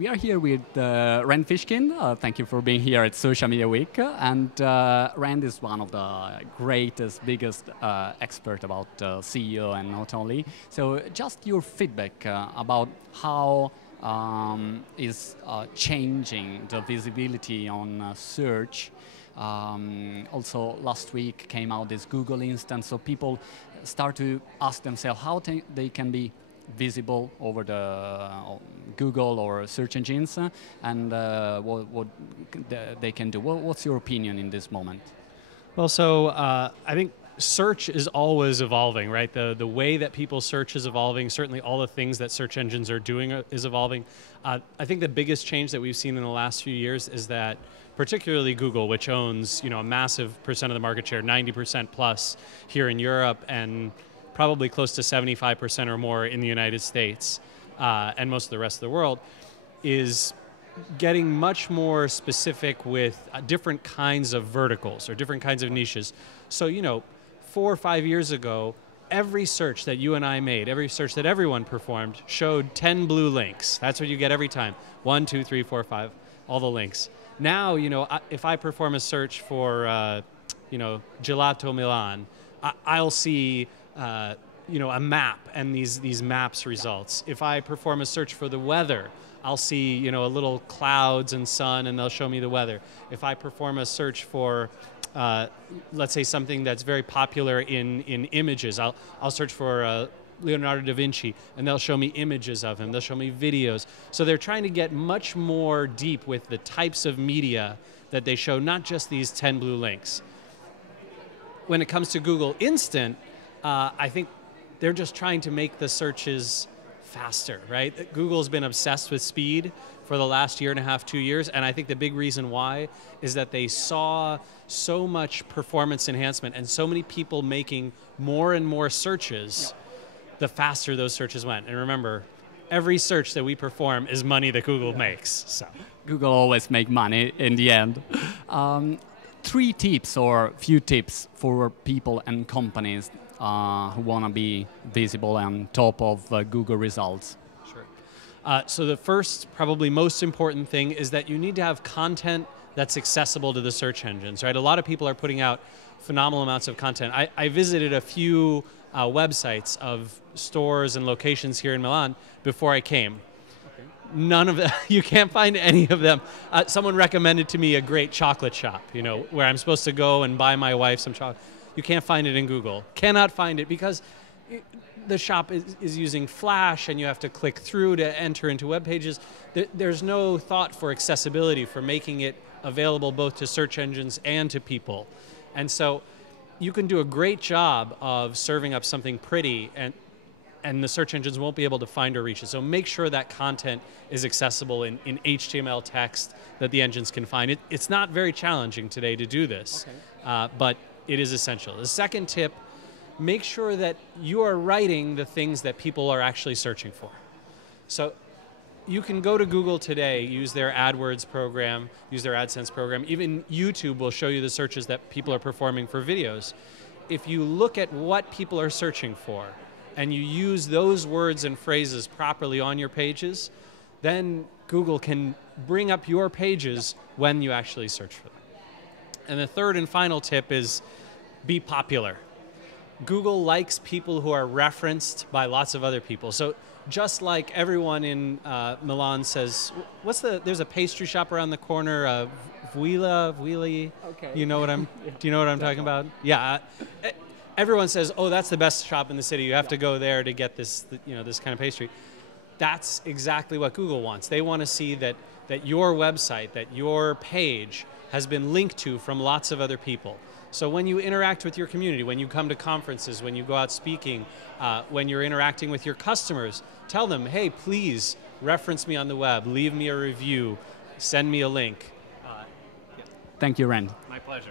We are here with Rand Fishkin. Thank you for being here at Social Media Week. And Rand is one of the greatest, biggest expert about CEO and not only. So just your feedback about how is changing the visibility on search. Also last week came out this Google instance, so people start to ask themselves how they can be visible over the Google or search engines, and what they can do. What's your opinion in this moment? Well, so I think search is always evolving, right? The way that people search is evolving. Certainly all the things that search engines are doing is evolving. I think the biggest change that we've seen in the last few years is that particularly Google, which owns a massive percent of the market share, 90% plus here in Europe, and probably close to 75% or more in the United States and most of the rest of the world, is getting much more specific with different kinds of verticals or different kinds of niches. So, 4 or 5 years ago, every search that you and I made, every search that everyone performed showed 10 blue links. That's what you get every time. 1, 2, 3, 4, 5, all the links. Now, if I perform a search for, Gelato Milan, I'll see a map and these maps results. If I perform a search for the weather, I'll see a little clouds and sun, and they'll show me the weather. If I perform a search for let's say something that's very popular in images, I'll search for Leonardo da Vinci, and they'll show me images of him. They'll show me videos. So they're trying to get much more deep with the types of media that they show, not just these 10 blue links. When it comes to Google Instant, I think they're just trying to make the searches faster, right? Google's been obsessed with speed for the last 1.5 years, 2 years, and I think the big reason why is that they saw so much performance enhancement and so many people making more and more searches, the faster those searches went. And remember, every search that we perform is money that Google makes. So Google always make money in the end. 3 tips or few tips for people and companies who want to be visible on top of Google results. Sure. So the first, probably most important thing is that you need to have content that's accessible to the search engines, right? A lot of people are putting out phenomenal amounts of content. I visited a few websites of stores and locations here in Milan before I came. Okay. None of them, you can't find any of them. Someone recommended to me a great chocolate shop, where I'm supposed to go and buy my wife some chocolate. You can't find it in Google. Cannot find it because the shop is using Flash and you have to click through to enter into web pages. There's no thought for accessibility, for making it available both to search engines and to people. And so you can do a great job of serving up something pretty and the search engines won't be able to find or reach it. So make sure that content is accessible in HTML text that the engines can find. It's not very challenging today to do this, okay. But it is essential. The second tip, make sure that you are writing the things that people are actually searching for. So you can go to Google today, use their AdWords program, use their AdSense program. Even YouTube will show you the searches that people are performing for videos. If you look at what people are searching for and you use those words and phrases properly on your pages, then Google can bring up your pages when you actually search for them. And the third and final tip is be popular. Google likes people who are referenced by lots of other people. So just like everyone in Milan says, there's a pastry shop around the corner, Vuili. Okay. You know what I'm? Do you know what I'm talking about? Yeah. Everyone says, oh, that's the best shop in the city. You have to go there to get this, this kind of pastry. That's exactly what Google wants. They want to see that your website, that your page has been linked to from lots of other people. So when you interact with your community, when you come to conferences, when you go out speaking, when you're interacting with your customers, tell them, hey, please reference me on the web, leave me a review, send me a link. Thank you, Rand. My pleasure.